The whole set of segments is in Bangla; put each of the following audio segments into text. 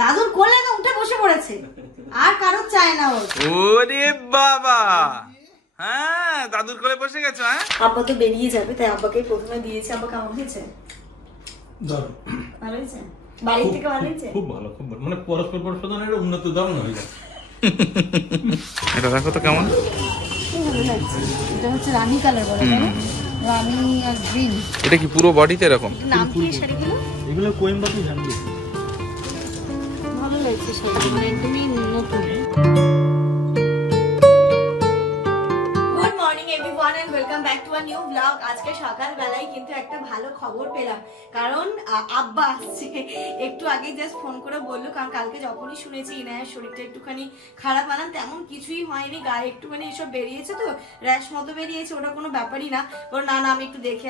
দাদুর কোলে না উঠে বসে পড়েছে, আর কারো চায় না ওর। ওরে বাবা, হ্যাঁ দাদুর কোলে বসে গেছো। হ্যাঁ আব্বা তো বেরিয়ে যাবে, তাই আব্বাকে প্রথমে দিয়েছে। আব্বা কেমন হয়েছে? ধরো ভালো হয়েছে? বাড়ির থেকে ভালো হয়েছে? খুব ভালো, খুব ভালো, মানে পরস্পর পরস্পরের উন্নত ধরন হয়ে যাচ্ছে। এটা দেখো তো কেমন। ভালো লাগছে। এটা হচ্ছে রানী কালার বলে, তাই না? রানী আর গ্রিন। এটা কি পুরো বডিতে এরকম? নাম কি শাড়িগুলো? এগুলো কোয়েম্বাটুর জানবি। ভালো লাগছে শাড়ি, মানে একদমই নতুন। Good morning everyone and welcome back to a new blog. আজকে সকালবেলায় কিন্তু একটা ভালো খবর পেলাম, কারণ আব্বা আসছে। একটু আগে জাস্ট ফোন করে বললো, কারণ কালকে যখনই শুনেছি ইনায়ের শরীরটা একটুখানি খারাপ, আনাম তেমন কিছুই হয়নি, গায়ে একটুখানি এসব বেরিয়েছে, তো র্যাশ মতো বেরিয়েছে, ওটা কোনো ব্যাপারই না। ওর না না আমি একটু দেখে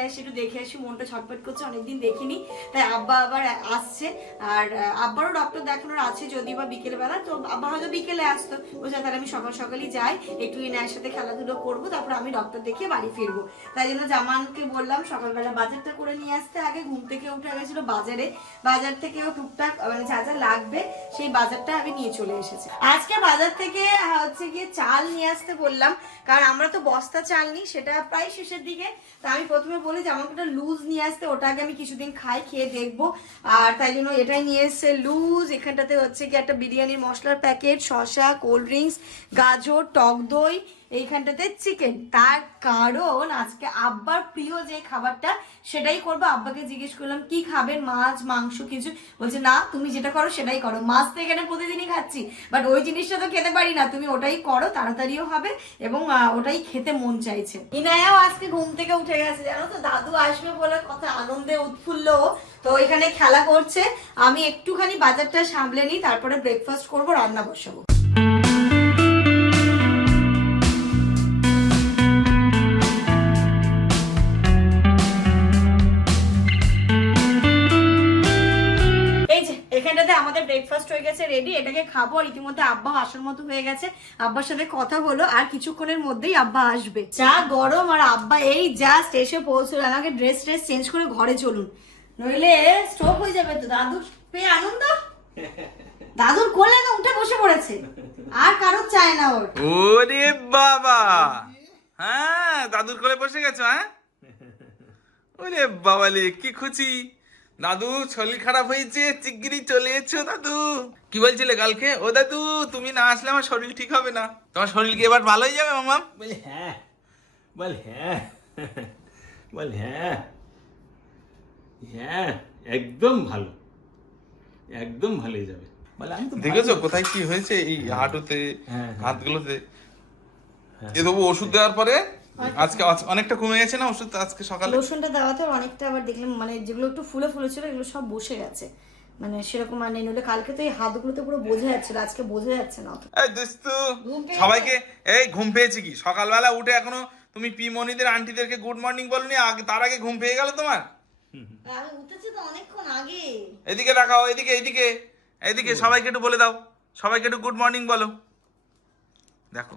আসি, মনটা ছটফট করছে, অনেকদিন দেখিনি। তাই আব্বা আবার আসছে, আর আব্বারও ডক্টর দেখানোর আছে যদি বা বিকেলবেলা, তো আব্বা হয়তো বিকেলে আসতো। বলছে তাহলে আমি সকাল সকালই যাই, একটু ইনায়ের সাথে খেলাধুলো করবো, তারপর আমি ডক্টর দেখিয়ে বাড়ি ফিরবো। তাই জন্য জামানকে বললাম সকালবেলা বাজারটা করে নিয়ে আসতে। আগে ঘুম থেকে উঠে গেছিল বাজার থেকেও টুকটাক মানে যা যা লাগবে সেই বাজারটা আমি নিয়ে চলে এসেছি। আজকে বাজার থেকে হচ্ছে গিয়ে চাল নিয়ে আসতে বললাম, কারণ আমরা তো বস্তা চাল নিই, সেটা প্রায় শেষের দিকে। তা আমি প্রথমে বলি যে আমাকে একটা লুজ নিয়ে আসতে, ওটা আগে আমি কিছুদিন খেয়ে দেখবো। আর তাই জন্য এটাই নিয়ে এসছে লুজ। এখানটাতে হচ্ছে গিয়ে একটা বিরিয়ানির মশলার প্যাকেট, শসা, কোল্ড ড্রিঙ্কস, গাজর, টক দই, এইখানটাতে চিকেন। তার কারণ আজকে আব্বার প্রিয় যে খাবারটা সেটাই করবো। আব্বাকে জিজ্ঞেস করলাম কি খাবেন, মাছ মাংস কিছু? বলছে না, তুমি যেটা করো সেটাই করো। মাছ তো এখানে প্রতিদিনই খাচ্ছি, বাট ওই জিনিসটা তো খেতে পারি না, তুমি ওটাই করো, তাড়াতাড়িও হবে এবং ওটাই খেতে মন চাইছে। ইনায়াও আজকে ঘুম থেকে উঠে গেছে, জানো তো, দাদু আসবে বলে কথা, আনন্দে উৎফুল্ল। তো এখানে খেলা করছে। আমি একটুখানি বাজারটা সামলে নিই, তারপরে ব্রেকফাস্ট করবো, রান্না বসাবো। আমাদের ব্রেকফাস্ট হয়ে গেছে রেডি, এটাকে খাবো। আর ইতিমধ্যে আব্বা আসার মতো হয়ে গেছে, আব্বার সাথে কথা হলো, আর কিছুক্ষণের মধ্যেই আব্বা আসবে। যা গরম, আর আব্বা এই জাস্ট এসে পৌঁছলো। আমাকে ড্রেস চেঞ্জ করে ঘরে চলুন, নইলে স্ট্রোক হয়ে যাবে। তো দাদুর পেয়ে আনন্দ, দাদুর কোলে না উঠে বসে পড়েছে, আর কারো চায় না ওর। ওরে বাবা, হ্যাঁ দাদুর কোলে বসে গেছো। হ্যাঁ ওরে বাবালে কি খুশি। দাদু শরীর খারাপ হয়েছে, শিগগিরই চলে এসো দাদু। কি বলছিলে কালকে? ও দাদু তুমি না আসলে আমার শরীর ঠিক হবে না। তোমার শরীর কি এবার ভালো হয়ে যাবে মামা? বলে হ্যাঁ, বল হ্যাঁ, বল হ্যাঁ, হ্যাঁ একদম ভালো, একদম ভালো হয়ে যাবে। বলে আমি তো দেখেছো কোথায় কি হয়েছে? এই হাঁটুতে, হাতগুলোতে। এ তবু ওষুধ দেওয়ার পরে আজকে অনেকটা কমে গেছে না ওষুধ? আজকে সকালে লোশনটা দেওয়াতে অনেকটা, আবার দেখলাম মানে যেগুলো একটু ফুলে ফুলে ছিল এগুলো সব বসে গেছে, মানে সেরকম মানে নইলে কালকে তো এই হাতগুলোতে পুরো বোঝা যাচ্ছিল, আজকে বোঝা যাচ্ছে না অত। এই দোস্ত সবাইকে, এই ঘুম পেয়েছে কি সকালবেলা উঠে? এখনো তুমি পিমনিদের আন্টিদেরকে গুড মর্নিং বলনি, তার আগে ঘুম পেয়ে গেল তোমার? আমি উঠেছি তো অনেকক্ষণ আগে। এদিকে দেখাও, এদিকে এদিকে এদিকে, সবাইকে একটু বলে দাও, সবাইকে একটু গুড মর্নিং বলো। দেখো,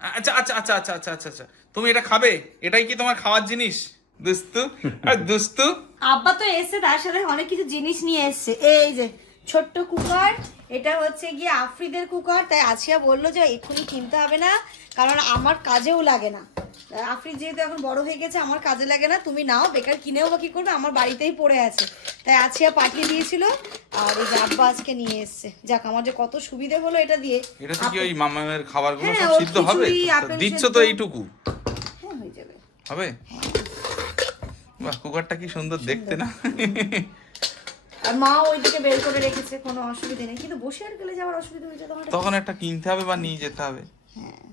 আচ্ছা আচ্ছা আচ্ছা আচ্ছা আচ্ছা আচ্ছা আচ্ছা, তুমি এটা খাবে? এটাই কি তোমার খাওয়ার জিনিস দুস্তু? আর দুস্তু আব্বা তো এসে তার সাথে অনেক কিছু জিনিস নিয়ে এসছে। এই যে ছোট্ট কুকার, এটা হচ্ছে গিয়ে আফ্রিদের কুকার। তাই আসিয়া বললো যে এক্ষুনি কিনতে হবে না, কারণ আমার কাজেও লাগে না। আফ্রিদ যেহেতু এখন বড় হয়ে গেছে, আমার কাজে লাগে না, তুমি নাও, বেকার কিনেও বা কি করবে, আমার বাড়িতেই পড়ে আছে। তাই আসিয়া পাঠিয়ে দিয়েছিল, আর এই যে আব্বা আজকে নিয়ে এসছে। যাক, আমার যে কত সুবিধে হলো এটা দিয়ে। এটা তো কি ওই মামামের খাবারগুলো হ্যাঁ, সব ও সিদ্ধ হবে? খিচুড়ি, আপেল দিচ্ছ সেদ্ধ। তো এইটুকু? হ্যাঁ, হয়ে যাবে। হবে? বাহ, কুকারটা কি সুন্দর দেখতে না? আর মা ওইদিকে বের করে রেখেছে, কোনো অসুবিধা নেই, কিন্তু বসে আর গেলে যাওয়ার অসুবিধা হয়ে যেত। তখন একটা কিনতে হবে বা নিয়ে যেতে হবে। হ্যাঁ,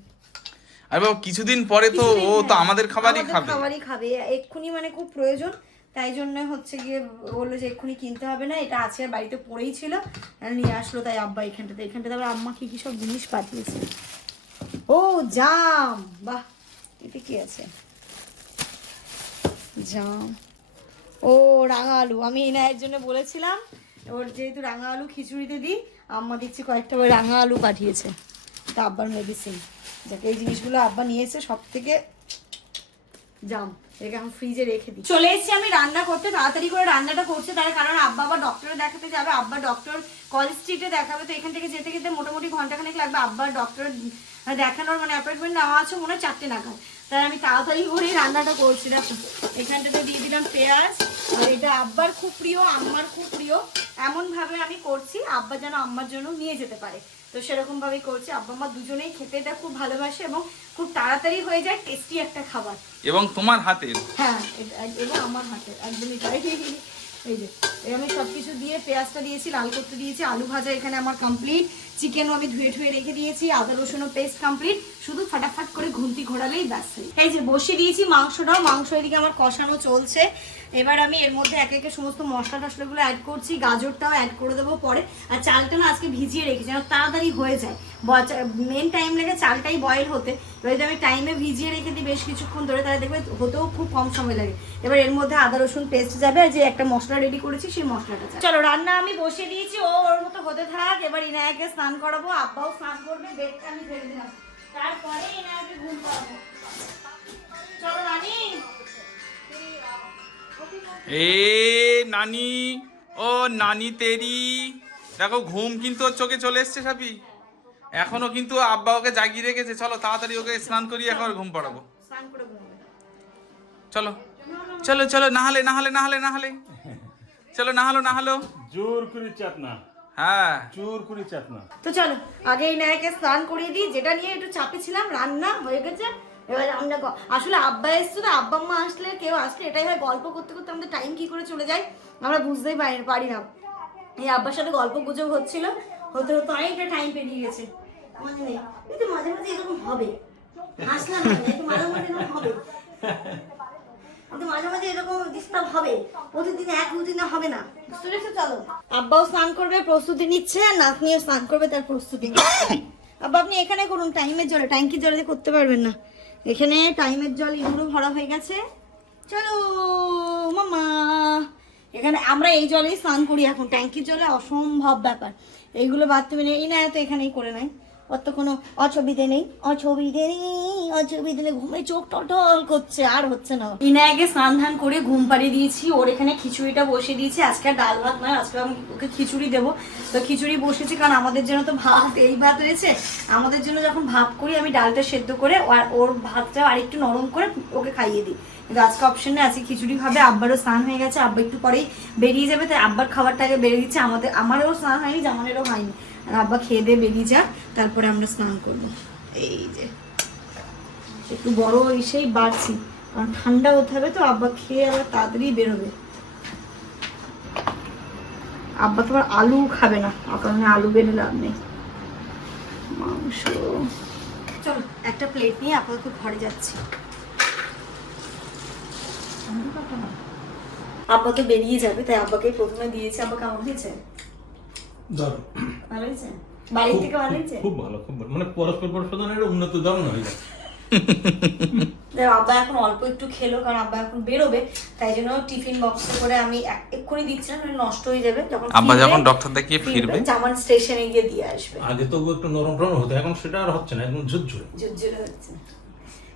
আর বাবা কিছুদিন পরে তো ও তো আমাদের খাবারই খাবে এক্ষুনি, মানে খুব প্রয়োজন। তাই জন্য হচ্ছে গিয়ে বললো যে এক্ষুনি কিনতে হবে না, এটা আছে, বাড়িতে পড়েই ছিল, নিয়ে আসলো। তাই আব্বা এখানটাতে আবার আম্মা কি কি সব জিনিস পাঠিয়েছে। ও জাম, বাহ, এতে কি আছে? জাম, ও রাঙা আলু। আমি ইনায়ের জন্য বলেছিলাম, ওর যেহেতু রাঙা আলু খিচুড়িতে দিই, আম্মা দিচ্ছি কয়েকটা ওই রাঙা আলু পাঠিয়েছে, এটা আব্বার মেডিসিন। যাকে এই জিনিসগুলো আব্বা নিয়েছে সব থেকে। জাম এটাকে আমি ফ্রিজে রেখে দিই। চলে এসেছি আমি রান্না করতে, তাড়াতাড়ি করে রান্নাটা করছে তার কারণ আব্বা আবার ডক্টরে দেখাতে যাবে। আব্বা ডক্টর কলেজ স্ট্রিটে দেখাবে, তো এখান থেকে যেতে যেতে মোটামুটি ঘন্টাখানেক লাগবে। আব্বার ডক্টর দেখানোর মানে অ্যাপয়েন্টমেন্ট নেওয়া আছে মনে হয় 4টে নাগাদ, তাই আমি তাড়াতাড়ি করে রান্নাটা করছি। দেখো এখানটাতে দিয়ে দিলাম পেঁয়াজ, আর এটা আব্বার খুব প্রিয়, আম্মার খুব প্রিয়। এমনভাবে আমি করছি আব্বা যেন আম্মার জন্য নিয়ে যেতে পারে, তো সেরকম ভাবেই করছি। আব্বা মা দুজনেই খেতে এটা খুব ভালোবাসে এবং খুব তাড়াতাড়ি হয়ে যায়, টেস্টি একটা খাবার। এবং তোমার হাতের। হ্যাঁ এবং আমার হাতের একদমই তাই। এই যে আমি সবকিছু দিয়ে পেঁয়াজটা দিয়েছি, লাল করতে দিয়েছি, আলু ভাজা এখানে আমার কমপ্লিট, চিকেনও আমি ধুয়ে ধুয়ে রেখে দিয়েছি, আদা রসুনও পেস্ট কমপ্লিট, শুধু ফাটাফাট করে ঘুমটি ঘোরালেই ব্যাস। এই যে বসিয়ে দিয়েছি মাংসটাও, মাংস এদিকে আমার কষানো চলছে। এবার আমি এর মধ্যে একে একে সমস্ত মশলা টশলাগুলো অ্যাড করছি, গাজরটাও অ্যাড করে দেবো পরে। আর চালটা না আজকে ভিজিয়ে রেখেছি যেন তাড়াতাড়ি হয়ে যায়, মেন টাইম লাগে চালটাই বয়েল হতে। এবার যদি আমি টাইমে ভিজিয়ে রেখে দিই বেশ কিছুক্ষণ ধরে, তাহলে দেখবে হতেও খুব কম সময় লাগে। এবার এর মধ্যে আদা রসুন পেস্ট যাবে, আর যে একটা মশলা রেডি করেছি সেই মশলাটা যাবে। চলো রান্না আমি বসিয়ে দিয়েছি, ওর মতো হতে থাক। এবার ইনায়াকে স্নান করাবো, আব্বাও স্নান করবে, বেডটা আমি ছেড়ে দিলাম, তারপরে ইনায়াকে ঘুম পাড়াবো। চলো রানী। এ নানি, ও নানি তেরি, দেখো ঘুম কিন্তু ওর চোখে চলে এসছে সাপি, এখনো কিন্তু আব্বা ওকে জাগিয়ে রেখেছে। চলো তাড়াতাড়ি ওকে স্নান করিয়ে এখন ঘুম পাড়াবো। স্নান করে ঘুমাবে। চলো চলো চলো, নাহলে নাহলে নাহলে নাহলে চলো, নাহলো জোর করে চাপ না, হ্যাঁ জোর করে চাপ না। তো চলো আগে ইনায়াকে স্নান করিয়ে দিই, যেটা নিয়ে একটু চাপে ছিলাম। রান্না হয়ে গেছে, এবার আমরা আসলে আব্বা এসছে তো, আব্বা মা আসলে কেউ আসলে এটাই হয়, গল্প করতে করতে আমাদের টাইম কি করে চলে যায় আমরা বুঝতেই পারি না। এই আব্বার সাথে গল্প গুজব হচ্ছিল, হতে হতে অনেকটা টাইম পেরিয়ে গেছে। মনে নেই কিন্তু মাঝে মাঝে এরকম হবে, হাসলাম না, একটু মাঝে মাঝে এরকম হবে, কিন্তু মাঝে মাঝে এরকম ডিস্টার্ব হবে, প্রতিদিন এক রুটিনে হবে না, বুঝতে পেরেছো? চলো আব্বাও স্নান করবে, প্রস্তুতি নিচ্ছে, আর নাতনিও স্নান করবে, তার প্রস্তুতি নিচ্ছে। আব্বা আপনি এখানে করুন, টাইমের জলে, ট্যাঙ্কির জলে করতে পারবেন না, এখানে টাইমের জল ইগুলো ভরা হয়ে গেছে। চলো মামা, এখানে আমরা এই জলেই স্নান করি এখন, ট্যাঙ্কির জলে অসম্ভব ব্যাপার। এইগুলো বাথরুমে নেই না, তো এখানেই করে নেয়, ওর তো কোনো অসুবিধে নেই, অসুবিধে নেই, ঘুমে চোখ টটল করছে, আর হচ্ছে না। ইনায়াকে স্নান ধান করে ঘুম পাড়িয়ে দিয়েছি, ওর এখানে খিচুড়িটা বসিয়ে দিয়েছি। আজকে আর ডাল ভাত নয়, আজকে আমি ওকে খিচুড়ি দেবো, তো খিচুড়ি বসেছি কারণ আমাদের জন্য তো ভাত, এই ভাত রয়েছে, আমাদের জন্য যখন ভাত করি আমি ডালটা সেদ্ধ করে আর ওর ভাতটা আরেকটু নরম করে ওকে খাইয়ে দিই। কিন্তু আজকে অপশন নেই, আজকে খিচুড়ি খাবে। আব্বারও স্নান হয়ে গেছে, আব্বা একটু পরেই বেরিয়ে যাবে, তাই আব্বার খাবারটাকে বেরিয়ে দিচ্ছে। আমারও স্নান হয়নি, জামানেরও হয়নি, আর আব্বা খেয়ে দিয়ে বেরিয়ে যাক, তারপরে আমরা স্নান করবো। এই যে একটু বড় এসেই বাড়ছি, কারণ ঠান্ডা হতে হবে তো, আব্বা খেয়ে আবার তাড়াতাড়ি বেরোবে। আব্বা তো আবার আলু খাবে না, কারণে আলু বেড়ে লাভ নেই। মাংস, চলো একটা প্লেট নিয়ে আপাতত ঘরে যাচ্ছি। আব্বা তো বেরিয়ে যাবে, তাই আব্বাকে প্রথমে দিয়েছি। আব্বা কেমন হয়েছে? ধরো ভালো হয়েছে, বাড়ি থেকে ভালো হয়েছে, খুব ভালো, খুব ভালো, মানে পরস্পর পরস্পরের উন্নত ধরন হয়ে যাচ্ছে। আব্বা এখন অল্প একটু খেলো, কারণ আব্বা এখন বেরোবে, তাই জন্য টিফিন বক্সে করে আমি এক্ষুনি দিচ্ছি না, নষ্ট হয়ে যাবে। আব্বা যখন ডক্টর দেখিয়ে ফিরবে, জামান স্টেশনে গিয়ে দিয়ে আসবে। আগে তো একটু নরম নরম হতো, এখন সেটা আর হচ্ছে না, একদম ঝুরঝুরে ঝুরঝুরে হচ্ছে,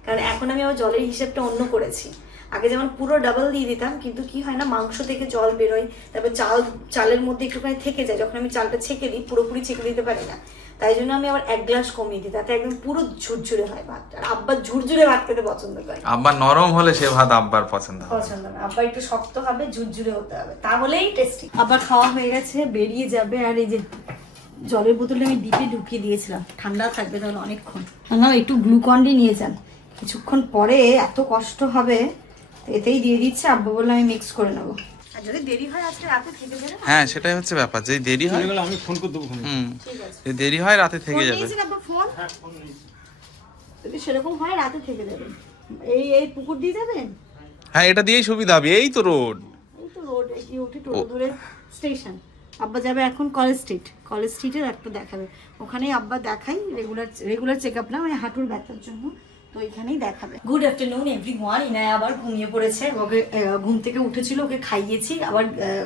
কারণ এখন আমি আমার জলের হিসেবটা অন্য করেছি। আগে যেমন পুরো ডাবল দিয়ে দিতাম, কিন্তু কি হয় না, মাংস থেকে জল বেরোয়, তারপর চালের মধ্যে একটুখানি থেকে যায়, যখন আমি চালটা ছেঁকে দিই পুরোপুরি ছেঁকে দিতে পারি না, তাই জন্য আমি আবার 1 গ্লাস কমিয়ে দিই, তাতে একদম পুরো ঝুরঝুরে হয় ভাতটা। আর আব্বা ঝুরঝুরে ভাত খেতে পছন্দ করে, আব্বা নরম হলে সে ভাত আব্বার পছন্দ হবে। আব্বা একটু শক্ত হবে, ঝুরঝুরে হতে হবে, তাহলেই টেস্টি। আবার খাওয়া হয়ে গেছে, বেরিয়ে যাবে। আর এই যে জলের বোতলটা আমি ডিপে ঢুকিয়ে দিয়েছিলাম, ঠান্ডা থাকবে তাহলে অনেকক্ষণ। না একটু গ্লুকন-ডি নিয়ে যান, কিছুক্ষণ পরে এত কষ্ট হবে, এতেই দিয়ে দিচ্ছে। আব্বা বললে আমি মিক্স করে নেবো, আর যদি দেরি হয় আজকে রাতে থেকে যাবে। হ্যাঁ সেটাই হচ্ছে ব্যাপার, যে দেরি হয় আমি ফোন করে দেবো। ঠিক আছে, যে দেরি হয় রাতে থেকে যাবে। আব্বা ফোন যদি সেরকম হয় রাতে থেকে যাবেন। এই পুকুর দিয়ে যাবেন? হ্যাঁ এটা দিয়েই সুবিধা হবে, এই তো রোড, এই তো রোড, এই উঠে টোটো ধরে স্টেশন। আব্বা যাবে এখন কলেজ স্ট্রিটের একটা দেখাবে, ওখানেই আব্বা দেখাই, রেগুলার চেক আপ না, মানে হাঁটুর ব্যথার জন্য, তো এখানেই দেখাবে। Good afternoon everyone. ইনায়া আবার ঘুমিয়ে পড়েছে, ওকে ঘুম থেকে উঠেছিল, ওকে খাইয়েছি, আবার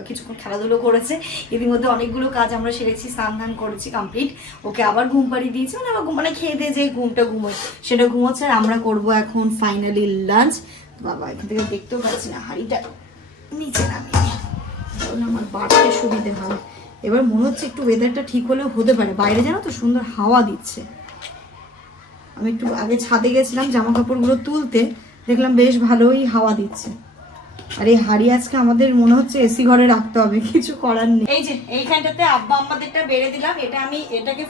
কিছুক্ষণ খেলাধুলো করেছে। এর মধ্যে অনেকগুলো কাজ আমরা সেরেছি, স্নান ধান করেছি কমপ্লিট, ওকে আবার ঘুম পাড়িয়ে দিয়েছি, মানে খেয়ে দিয়ে যে ঘুমটা ঘুমোয় সেটা ঘুমোচ্ছে। আর আমরা করবো এখন ফাইনালি লাঞ্চ। বাবা এখান থেকে দেখতেও পাচ্ছি না, হাঁড়িটা নিচে নামিয়ে নিই, কারণ আমার বাড়তে সুবিধে হবে। এবার মনে হচ্ছে একটু ওয়েদারটা ঠিক হলেও হতে পারে, বাইরে জানো তো সুন্দর হাওয়া দিচ্ছে। আমি একটু আগে ছাদে গেছিলাম জামা কাপড়গুলো তুলতে, দেখলাম বেশ ভালোই হাওয়া দিচ্ছে। আর এই হাঁড়ি আজকে আমাদের মনে হচ্ছে এসি ঘরে রাখতে হবে, কিছু করার নেই। এই যে এইখানটাতে আব্বা আমাদেরটা বেড়ে দিলাম, এটা আমি এটাকে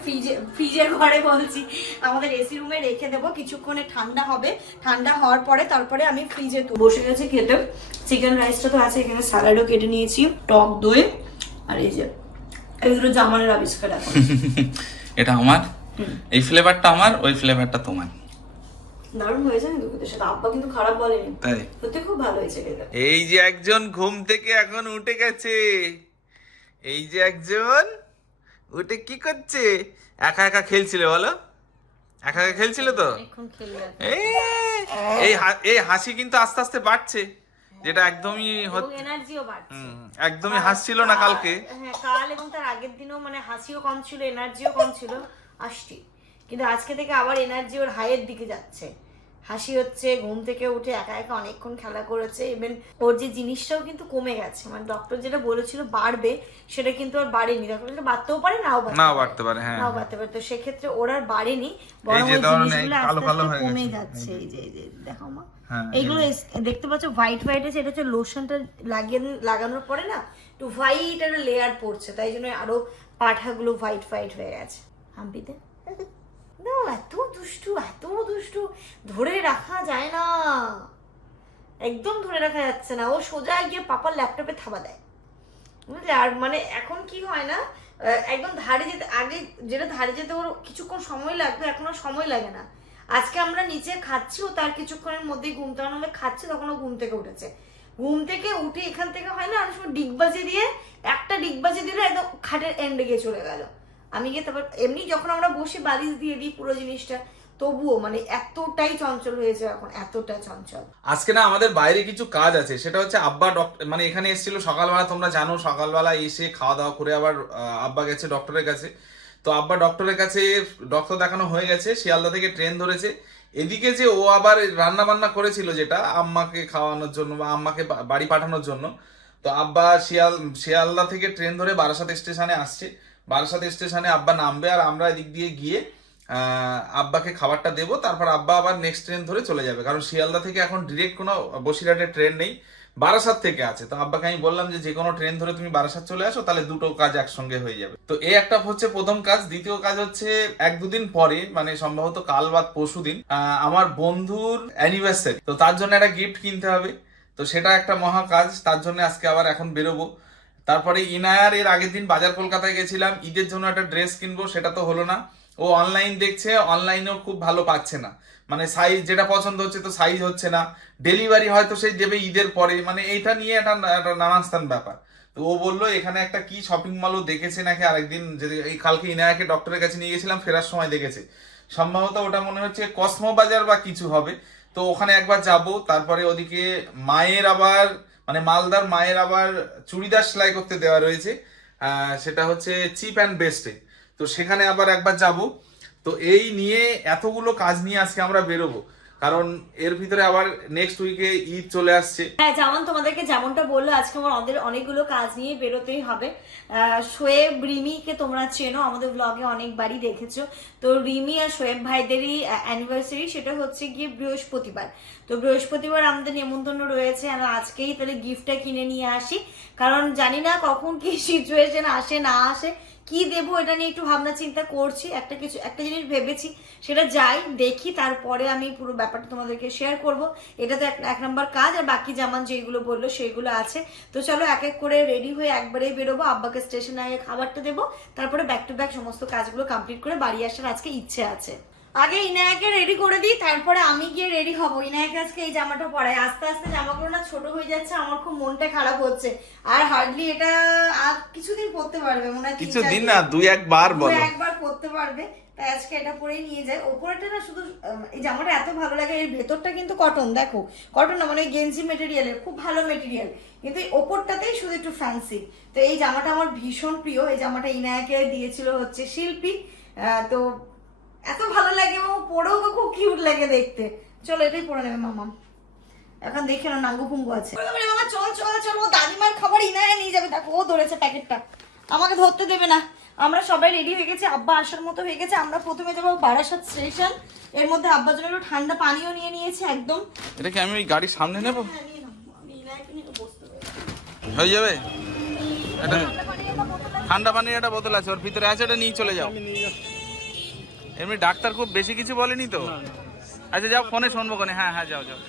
ফ্রিজের ঘরে বলছি, আমাদের এসি রুমে রেখে দেবো, কিছুক্ষণে ঠান্ডা হবে, ঠান্ডা হওয়ার পরে তারপরে আমি ফ্রিজে বসে গেছি খেতে। চিকেন রাইসটা তো আছে, এখানে স্যালাডও কেটে নিয়েছি, টক দই, আর এই যে এগুলো জামানের আবিষ্কার এখন। এটা আমার, এই ফ্লেভারটা আমার, ওই ফ্লেভারটা তোমার। দারুণ হয়েছে না দুপুরের সাথে, আব্বা কিন্তু খারাপ বলেনি, তাই সত্যি খুব ভালো হয়েছে খেতে। এই যে একজন ঘুম থেকে এখন উঠে গেছে, এই যে একজন উঠে কি করছে? একা একা খেলছিলে বলো? একা একা খেলছিল তো? অনেকক্ষণ খেললে। এই হাসি কিন্তু আস্তে আস্তে বাড়ছে, যেটা একদমই এনার্জিও বাড়ছে। একদমই হাসছিল না কালকে। হ্যাঁ, কাল এবং তার আগের দিনও মানে হাসিও কম ছিল, এনার্জিও কম ছিল, আসছি। কিন্তু আজকে থেকে আবার এনার্জি ওর হাইয়ের দিকে যাচ্ছে, হাসি হচ্ছে, ঘুম থেকে উঠে একা একা অনেকক্ষণ খেলা করেছে। ইভেন ওর যে জিনিসটাও কিন্তু কমে গেছে, মানে ডক্টর যেটা বলেছিল বাড়বে সেটা কিন্তু আর বাড়েনি। ডক্টর বলেছিল বাড়তেও পারে নাও বাড়তে পারে, হ্যাঁ নাও বাড়তে পারে, তো সেক্ষেত্রে ওর আর বাড়েনি, বরং ওই জিনিসগুলো আস্তে আস্তে কমে যাচ্ছে। এই যে দেখো মা, এইগুলো দেখতে পাচ্ছ হোয়াইট হোয়াইট আছে, এটা হচ্ছে লোশনটা লাগানোর পরে না একটু হোয়াইট একটা লেয়ার পড়ছে, তাই জন্য আরো পাঠাগুলো হোয়াইট হোয়াইট হয়ে গেছে। হাম্পিতে এত দুষ্টু ধরে রাখা যায় না, একদম ধরে রাখা যাচ্ছে না। ও সোজা গিয়ে পাপার ল্যাপটপে থাবা দেয়, বুঝলে? আর মানে এখন কি হয় না, একদম ধারে যেতে, আগে যেটা ধারে যেতে ওর কিছুক্ষণ সময় লাগবে, এখন আর সময় লাগে না। আজকে আমরা নিচে খাচ্ছি, ও তার কিছুক্ষণের মধ্যেই ঘুম থেকে হলে খাচ্ছি, তখন ও ঘুম থেকে উঠেছে। ঘুম থেকে উঠে এখান থেকে হয় না অনেক সময় ডিগবাজি দিয়ে, একটা ডিগবাজি দিলে একদম খাটের এন্ডে গিয়ে চলে গেল। আমি গিয়ে তারপর এমনি যখন আমরা বসে বালিশ দিয়ে দিই পুরো জিনিসটা, তবুও মানে এতটাই চঞ্চল হয়েছে এখন, এতটা চঞ্চল। আজকে না আমাদের বাইরে কিছু কাজ আছে, সেটা হচ্ছে আব্বা ডক্টর মানে এখানে এসেছিল সকালবেলা, তোমরা জানো সকালবেলা এসে খাওয়া দাওয়া করে আবার আব্বা গেছে ডক্টরের কাছে। তো আব্বা ডক্টরের কাছে ডক্টর দেখানো হয়ে গেছে, শিয়ালদা থেকে ট্রেন ধরেছে। এদিকে যে ও আবার রান্না বান্না করেছিল যেটা আম্মাকে খাওয়ানোর জন্য বা আম্মাকে বাড়ি পাঠানোর জন্য, তো আব্বা শিয়ালদা থেকে ট্রেন ধরে বারাসাত স্টেশনে আসছে। বারাসাত স্টেশনে আব্বা নামবে, আর আমরা এদিক দিয়ে গিয়ে আব্বাকে খাবারটা দেবো, তারপর আব্বা আবার নেক্সট ট্রেন ধরে চলে যাবে, কারণ শিয়ালদা থেকে এখন ডিরেক্ট কোনো বসিরহাটের ট্রেন নেই, বারাসাত থেকে আছে। তো আব্বাকে আমি বললাম যে কোনো ট্রেন ধরে তুমি বারাসাত চলে আসো, তাহলে দুটো কাজ একসঙ্গে হয়ে যাবে। তো এই একটা হচ্ছে প্রথম কাজ। দ্বিতীয় কাজ হচ্ছে এক দুদিন পরে, মানে সম্ভবত কাল বা পরশুদিন আমার বন্ধুর অ্যানিভার্সারি, তো তার জন্য একটা গিফট কিনতে হবে। তো সেটা একটা মহা কাজ, তার জন্য আজকে আবার এখন বেরোবো। তারপরে ইনায়ার এর আগের দিন বাজার কলকাতায় গেছিলাম, ঈদের জন্য একটা ড্রেস কিনবো, সেটা তো হলো না। ও অনলাইন দেখছে, অনলাইনেও খুব ভালো পাচ্ছে না, মানে সাইজ যেটা পছন্দ হচ্ছে তো সাইজ হচ্ছে না, ডেলিভারি হয়তো সেই দেবে ঈদের পরে, মানে এইটা নিয়ে একটা নানান স্থান ব্যাপার। তো ও বললো এখানে একটা কি শপিং মলও দেখেছে নাকি আরেকদিন, যদি এই কালকে ইনায়াকে ডক্টরের কাছে নিয়ে গেছিলাম, ফেরার সময় দেখেছে, সম্ভবত ওটা মনে হচ্ছে কসমো বাজার বা কিছু হবে। তো ওখানে একবার যাব। তারপরে ওদিকে মায়ের আবার মানে মালদার মায়ের আবার চুড়িদার সেলাই করতে দেওয়া রয়েছে, সেটা হচ্ছে চিপ অ্যান্ড বেস্টে, তো সেখানে আবার একবার যাব। তো এই নিয়ে এতগুলো কাজ নিয়ে আজকে আমরা বেরোবো, কারণ এর ভিতরে আবার নেক্সট উইকে ঈদ চলে আসছে। হ্যাঁ, যেমন তোমাদেরকে যেমনটা বললো, আজকে আমাদের অনেকগুলো কাজ নিয়ে বেরোতেই হবে। শোয়েব রিমিকে তোমরা চেনো, আমাদের ব্লগে অনেকবারই দেখেছো। তো রিমি আর শোয়েব ভাইদেরই অ্যানিভার্সারি, সেটা হচ্ছে গিয়ে বৃহস্পতিবার। তো বৃহস্পতিবার আমাদের নেমন্তন্ন রয়েছে, আর আজকেই তাহলে গিফটটা কিনে নিয়ে আসি, কারণ জানি না কখন কি সিচুয়েশন আসে না আসে, কি দেবো এটা নিয়ে একটু ভাবনা চিন্তা করছি। একটা জিনিস ভেবেছি, সেটা যাই দেখি, তারপরে আমি পুরো ব্যাপারটা তোমাদেরকে শেয়ার করব। এটা তো এক নম্বর কাজ, আর বাকি জামান যেগুলো বললো সেইগুলো আছে। তো চলো এক এক করে রেডি হয়ে একবারেই বেরোবো, আব্বাকে স্টেশনে আগে খাবারটা দেবো, তারপরে ব্যাক টু ব্যাক সমস্ত কাজগুলো কমপ্লিট করে বাড়ি আসার আজকে ইচ্ছে আছে। আগে ইনায়াকে রেডি করে দিই, তারপরে আমি গিয়ে রেডি হবো। ইনায়াকে আজকে এই জামাটা পরাই, আস্তে আস্তে জামাগুলো না ছোট হয়ে যাচ্ছে, আমার খুব মনটা খারাপ হচ্ছে। আর হার্ডলি এটা আর কিছুদিন পরতে পারবে মনে হয়, কিছুদিন না, দুই একবার পরতে পারবে। তাই আজকে এটা পরেই নিয়ে যায়। ওপরটা না শুধু এই জামাটা এত ভালো লাগে, এর ভেতরটা কিন্তু কটন, দেখো কটন না মানে গেঞ্জি মেটেরিয়ালের, খুব ভালো মেটেরিয়াল, কিন্তু এই ওপরটাতেই শুধু একটু ফ্যান্সি। তো এই জামাটা আমার ভীষণ প্রিয়, এই জামাটা ইনায়াকে দিয়েছিল হচ্ছে শিল্পী। তো এত ভালো লাগে এবং পরেও তো খুব কিউট লাগে দেখতে। চলো এটাই পরে নেবে মামা। এখন দেখে না নাঙ্গু ফুঙ্গু আছে। মামা চল চল চল, ও দাদিমার খাবার ইনায় নিয়ে যাবে, দেখো ও ধরেছে প্যাকেটটা, আমাকে ধরতে দেবে না। আমরা সবাই রেডি হয়ে গেছি, আব্বা আসার মতো হয়ে গেছে। আমরা প্রথমে যাবো বারাসাত স্টেশন, এর মধ্যে আব্বার জন্য একটু ঠান্ডা পানিও নিয়ে নিয়েছি একদম। এটা কি আমি ওই গাড়ির সামনে নেব? হ্যাঁ, নিয়ে নাও, আমি ইনায়কে নিয়ে বসতে পারি। হয়ে যাবে? এটা ঠান্ডা পানির একটা বোতল আছে, ওর ভিতরে আছে, এটা নিয়ে চলে যাও। এমনি ডাক্তার খুব বেশি কিছু বলেনি তো? আচ্ছা যাও, ফোনে শুনবো কোনে। হ্যাঁ হ্যাঁ যাও যাও।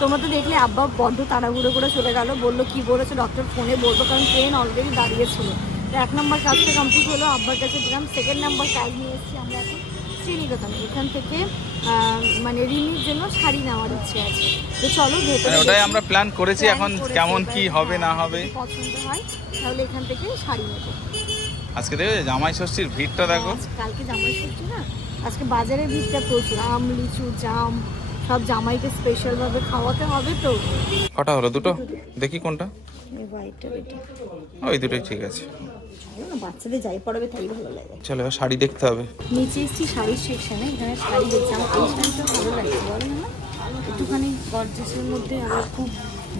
তোমরা তো দেখলে আব্বা বড্ড তাড়াহুড়ো করে চলে গেল, বললো কি বলেছে ডক্টর ফোনে বলবো, কারণ ট্রেন অলরেডি দাঁড়িয়েছিল। তো 1 নম্বর কাজটা কমপ্লিট হলো, আব্বার কাছে দিলাম। 2nd নাম্বার কাজ নিয়ে এসেছি আমরা এখন শ্রীনিকেতনে। এখান থেকে মানে রিমির জন্য শাড়ি নেওয়ার ইচ্ছে আছে, তো চলো ভেতরে। ওটাই আমরা প্ল্যান করেছি, এখন কেমন কি হবে না হবে যদি পছন্দ হয় তাহলে এখান থেকে শাড়ি নেবো। আজকে দেখো জামাই ষষ্ঠীর ভিড়টা দেখো। কালকে জামাই ষষ্ঠী না, আজকে বাজারের ভিড়টা প্রচুর, আম লিচু জাম সব জামাইকে স্পেশাল ভাবে খাওয়াতে হবে। তো কটা হলো? দুটো? দেখি কোনটা। হোয়াইটটা এটা, ওই দুটোই ঠিক আছে। চলো না, বাচ্চাদের যাই পড়াবে তাই ভালো লাগে। চলো এবার শাড়ি দেখতে হবে। নিচে এসেছি শাড়ির সেকশনে, এখানে শাড়ি দেখছি। আমার এই শাড়িটা ভালো লাগছে, বলো না একটুখানি গর্জেসের মধ্যে, আবার খুব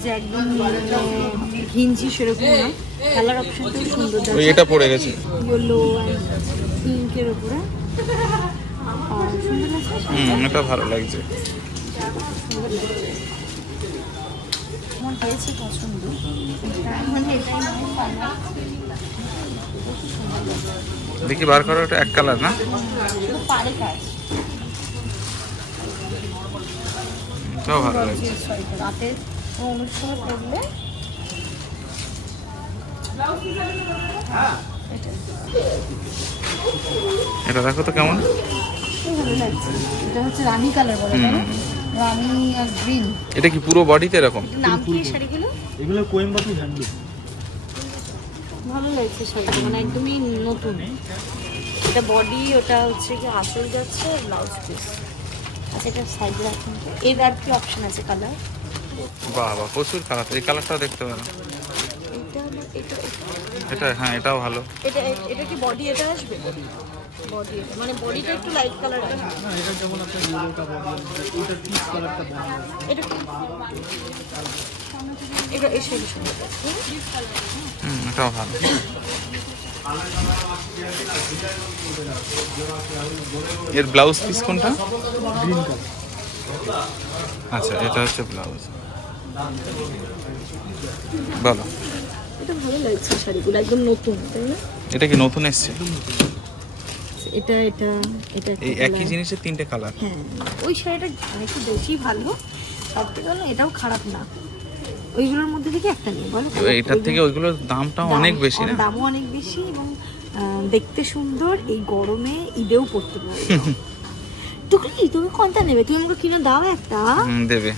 যে একদম ঘিঞ্জি সেরকম না, কালার অপশনটাও সুন্দর। ওই এটা পড়ে গেছে ইয়েলো অ্যান্ড পিঙ্কের উপরে, সুন্দর লাগছে। এটা ভালো লাগছে। আমার হয়েছে পছন্দ, মানে এটাই মনে হয় না। দেখি বার করো, এটা এক কালার না? শুধু পাড়ে কাজ, এটাও ভালো লাগছে। রাতের অনুষ্ঠানে পড়লে এটা দেখো তো কেমন। ভালো লাগছে। এটা হচ্ছে রানী কালার বলে, তাই না? রানী আর গ্রিন। এটা কি পুরো বডিতে এরকম? নাম কি এই শাড়িগুলো? এগুলো কোয়েম্বাটুর হ্যান্ডলুম। ভালো লাগছে শাড়িটা, মানে একদমই নতুন। এটা বডি, ওটা হচ্ছে কি আঁচল যাচ্ছে, ব্লাউজ পিস। আচ্ছা এটা সাইড রাখুন, এর আর কি অপশন আছে কালার? বাহ বাহ, প্রচুর কালার। এই কালারটাও দেখতে পারো। এটা এটা এটা হ্যাঁ, এটাও ভালো। এটা এটা কি বডি এটা আসবে? বডি মানে বডিটা একটু লাইট কালারটা। না এটা যেমন আপনার ইয়েলোটা বডি, এটা পিচ কালারটা বডি। এটা এটা এই শাড়ি সুন্দর। এটাও ভালো। এর ব্লাউজ পিস কোনটা? Green colour. আচ্ছা এটা হচ্ছে ব্লাউজ। বলো। এটা ভালো লাগছে শাড়িগুলো, একদম নতুন, তাই না? এটা কি নতুন এসছে? এটা এটা এটা এই একই জিনিসের 3টে কালার। হ্যাঁ, ওই শাড়িটা একটু বেশি ভালো, সব থেকে ভালো। এটাও খারাপ না, ওইগুলোর মধ্যে থেকে একটা নিয়ে বলো। এটার থেকে ওইগুলোর দামটাও অনেক বেশি না? দামও অনেক বেশি এবং দেখতে সুন্দর। এই গরমে ঈদেও পড়তে পারবে। টুকলি তুমি কোনটা নেবে? তুমি আমাকে কিনে দাও একটা। দেবে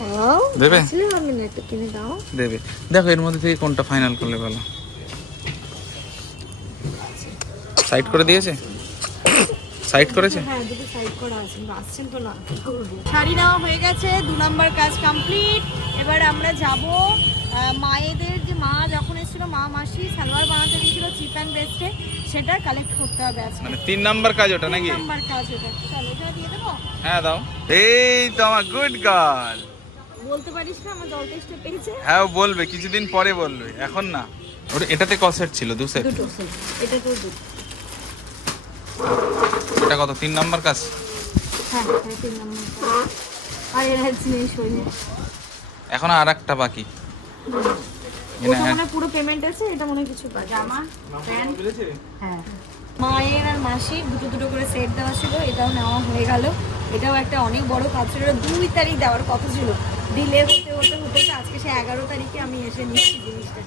দাও, দেবে? আসলে হবে না, একটা কিনে দাও। দেবে। দেখো এর মধ্যে থেকে কোনটা ফাইনাল করলে ভালো। সাইড করে দিয়েছে? সাইড করেছে? হ্যাঁ, দুটো সাইড করা আছে, আসছেন তো না। শাড়ি নেওয়া হয়ে গেছে, 2 নাম্বার কাজ কমপ্লিট। এবার আমরা যাব মায়েদের, যে মা যখন এসেছিল, মা মাসি সালোয়ার বানাতে দিয়েছিল চিপ অ্যান্ড বেস্টে, সেটা কালেক্ট করতে হবে আজকে। মানে 3 নাম্বার কাজ ওটা নাকি? 3 নাম্বার কাজ ওটা। চলো এটা দিয়ে দেবো। হ্যাঁ দাও। এই তো আমার গুড গার্ল। বলতে পারিস না আমার জল টেস্টে পেয়েছে? হ্যাঁ ও বলবে, কিছুদিন পরে বলবে, এখন না। ওটা এটাতে ক সেট ছিল? 2 সেট। দুটো সেট, এটা তো দুটো। এটা কত? 3 নাম্বার কাজ। হ্যাঁ এটা 3 নাম্বার কাজ। আর এর হচ্ছে নেই শরীরে। এখন আর একটা বাকি। ওটা মনে হয় পুরো পেমেন্ট আছে, এটা মনে হয় কিছু বাকি। জামা প্যান্ট, হ্যাঁ। মায়ের আর মাসির দুটো দুটো করে সেট দেওয়া ছিল, এটাও নেওয়া হয়ে গেল। এটাও একটা অনেক বড় কাজ ছিল, 2 তারিখ দেওয়ার কথা ছিল, ডিলে হতে হতে হতে আজকে সে 11 তারিখে আমি এসে নিচ্ছি জিনিসটা।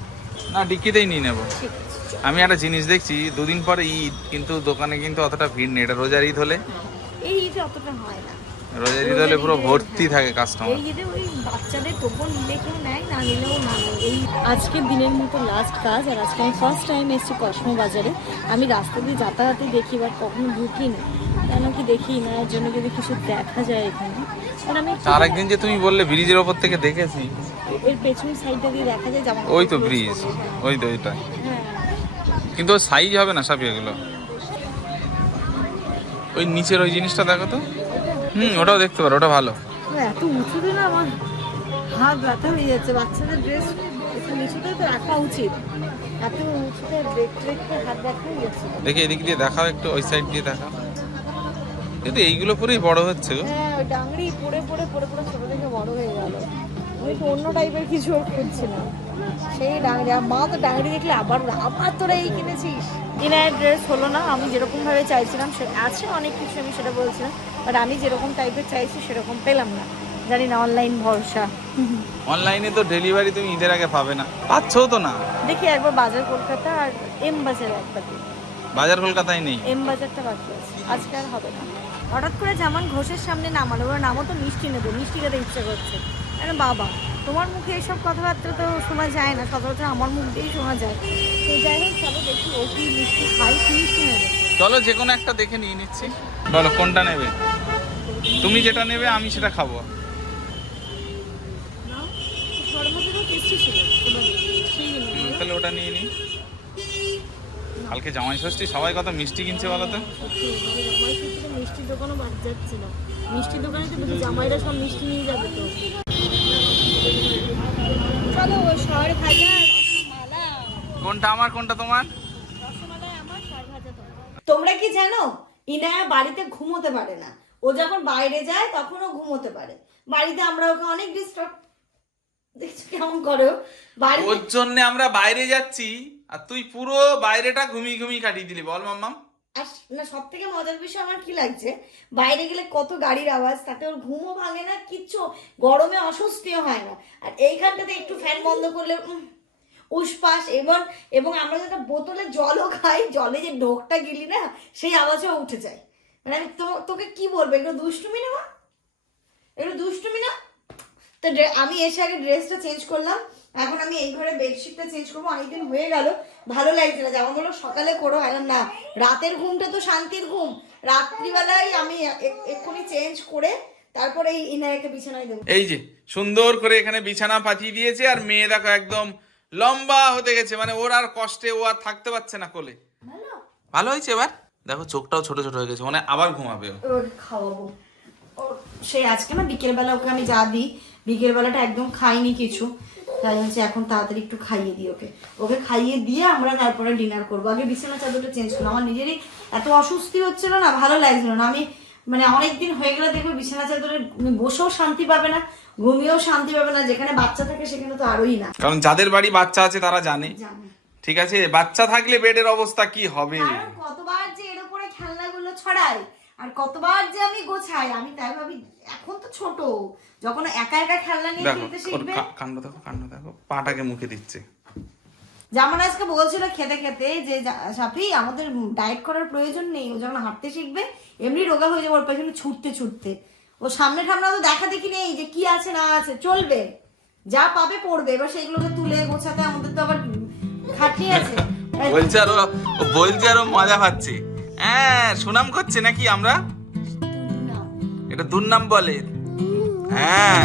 না ডিকিতেই নিয়ে নেবো। ঠিক আছে। আমি একটা জিনিস দেখছি, 2 দিন পরে ঈদ, কিন্তু দোকানে কিন্তু অতটা ভিড় নেই। এটা রোজার ঈদ হলে, এই ঈদে অতটা হয় না। রোজার ঈদ হলে পুরো ভর্তি থাকে কাস্টমার। এই ঈদে ওই বাচ্চাদের তবুও নিলে কেউ নেয়, না নিলেও না নেয়। এই আজকের দিনের মতো লাস্ট কাজ। আর আজকে আমি ফার্স্ট টাইম এসেছি কসমো বাজারে। আমি রাস্তা দিয়ে যাতায়াতে দেখি, বাট কখনো ঢুকি না, কেন কি দেখি না, এর জন্য যদি কিছু দেখা যায় এখানে। আর আমি আর একদিন যে তুমি বললে ব্রিজের ওপর থেকে দেখেছি, এর পেছন সাইডটা দিয়ে দেখা যায় জামা। ওই তো ব্রিজ, ওই তো ওইটা। হ্যাঁ, কিন্তু সাইজ হবে না সব এগুলো। ওই নিচের ওই জিনিসটা দেখো তো। ওটাও দেখতে পারো, ওটা ভালো। এত উঁচুতে না আমার হাত ব্যথা হয়ে যাচ্ছে। বাচ্চাদের ড্রেস একটু নিচুতে তো রাখা উচিত, এত উঁচুতে দেখতে দেখতে হাত ব্যথা হয়ে যাচ্ছে। দেখি এদিক দিয়ে দেখাও একটু, ওই সাইড দিয়ে দেখাও। কিন্তু এইগুলো পুরোই বড় হচ্ছে গো। হ্যাঁ, ওই ডাংরি পড়ে পড়ে পড়ে পড়ে ছোট থেকে বড় হয়ে গেল। আমি তো অন্য টাইপের কিছু ওর খুঁজছিলাম, সেই ডাংরি। আর মা তো ডাংরি দেখলে আবার আবার তোরা এই কিনেছিস। ইনায়ের ড্রেস হলো না আমি যেরকম ভাবে চাইছিলাম। আছে অনেক কিছু, আমি সেটা বলছিলাম, বাট আমি যেরকম টাইপের চাইছি সেরকম পেলাম না। জানি না, অনলাইন ভরসা। অনলাইনে তো ডেলিভারি তুমি ঈদের আগে পাবে না, পাচ্ছও তো না। দেখি একবার বাজার কলকাতা আর এম বাজার একবার দেখি। বাজার কলকাতায় নেই, এম বাজারটা বাকি আছে, আজকে আর হবে না। হঠাৎ করে জামান ঘোষের সামনে নামালো, ওরা নামও তো মিষ্টি নেবো, মিষ্টি খেতে ইচ্ছে করছে। আরে বাবা, তোমার মুখে এসব কথাবার্তা তো শোনা যায় না, সচরাচর আমার মুখ দিয়েই শোনা যায়। তো যাই হোক, চলো দেখি ও কি মিষ্টি খাই, কি মিষ্টি নেবে। চলো যে কোনো একটা দেখে নিয়ে নিচ্ছি। বলো কোনটা নেবে? তুমি যেটা নেবে আমি সেটা খাবো। সরবতেরও টেস্টি ছিল, তাহলে ওটা নিয়ে নিই। কালকে জামাই ষষ্ঠী, সবাই কত মিষ্টি কিনছে বলো তো। জামাই ষষ্ঠীতে মিষ্টির দোকানও বাদ যাচ্ছে না। মিষ্টির দোকানে তো দেখি জামাইরা সব মিষ্টি নিয়ে যাবে তো। চলো সর ভাজা রসমালা। কোনটা আমার কোনটা তোমার? রসমালাই আমার, সর ভাজা তোমার। তোমরা কি জানো ইনায়া বাড়িতে ঘুমোতে পারে না। ও যখন বাইরে যায় তখন ও ঘুমোতে পারে। বাড়িতে আমরা ওকে অনেক ডিস্টার্ব, দেখছো কেমন করো বাড়িতে। ওর জন্য আমরা বাইরে যাচ্ছি আর তুই পুরো বাইরেটা ঘুমিয়ে ঘুমিয়ে কাটিয়ে দিলি, বল মাম্মাম। আর না, সব থেকে মজার বিষয় আমার কি লাগছে, বাইরে গেলে কত গাড়ির আওয়াজ, তাতে ওর ঘুমও ভাঙে না, কিচ্ছু গরমে অস্বস্তিও হয় না। আর এইখানটাতে একটু ফ্যান বন্ধ করলে উসপাস। এবং আমরা যেটা বোতলে জলও খাই, জলে যে ঢোকটা গিলি না, সেই আওয়াজও উঠে যায়। মানে আমি তোকে কি বলবো, এগুলো দুষ্টুমি না মা, এগুলো দুষ্টুমি না। তো আমি এসে আগে ড্রেসটা চেঞ্জ করলাম, এখন আমি এই ঘরে বেডশিটটা চেঞ্জ করবো। অনেকদিন হয়ে গেল, ভালো লাগছে না। যেমন বলো সকালে করো, এখন না, রাতের ঘুমটা তো শান্তির ঘুম। রাত্রিবেলায় আমি এক্ষুনি চেঞ্জ করে তারপরে এই ইনায়াকে বিছানায় দেবো। এই যে সুন্দর করে এখানে বিছানা পাতিয়ে দিয়েছে, আর মেয়ে দেখো একদম লম্বা হতে গেছে, মানে ওর আর কষ্টে ও আর থাকতে পারছে না কোলে। ভালো হয়েছে। এবার দেখো চোখটাও ছোট ছোট হয়ে গেছে, মানে আবার ঘুমাবে ও। ওকে খাওয়াবো। সেই আজকে না বিকেলবেলা ওকে আমি যা দিই, বিকেলবেলাটা একদম খাইনি কিছু, তাই হচ্ছে এখন তাড়াতাড়ি একটু খাইয়ে দিই ওকে। ওকে খাইয়ে দিয়ে আমরা তারপরে ডিনার করবো। আগে বিছানা চাদরটা চেঞ্জ করবো, আমার নিজেরই এত অস্বস্তি হচ্ছিল না, ভালো লাগছিল না। আমি মানে অনেকদিন হয়ে গেলে দেখবে বিছানা চাদরে বসেও শান্তি পাবে না, ঘুমিয়েও শান্তি পাবে না। যেখানে বাচ্চা থাকে সেখানে তো আরোই না। কারণ যাদের বাড়ি বাচ্চা আছে তারা জানে, ঠিক আছে, বাচ্চা থাকলে বেডের অবস্থা কি হবে। কারণ কতবার যে এর উপরে খেলনাগুলো ছড়াই আর কতবার যে আমি গোছাই, আমি তাই ভাবি এখন তো ছোট, যখন একা একা খেলনা নিয়ে দেখো খেলতে ওর শিখবে। কাণ্ড দেখো, কাণ্ড দেখো, পাটাকে মুখে দিচ্ছে। যেমন আজকে বলছিল খেতে খেতে যে সাফি আমাদের ডায়েট করার প্রয়োজন নেই, ও যখন হাঁটতে শিখবে এমনি রোগা হয়ে যাবে ওর পেছনে ছুটতে ছুটতে। ও সামনে ঠামনা তো দেখা দেখি নেই যে কি আছে না আছে, চলবে যা পাবে পড়বে। এবার সেগুলোকে তুলে গোছাতে আমাদের তো আবার খাটনি আছে। বলছে আরো মজা পাচ্ছে। হ্যাঁ, সুনাম করছে নাকি আমরা, এটা দুর্নাম বলে। হ্যাঁ।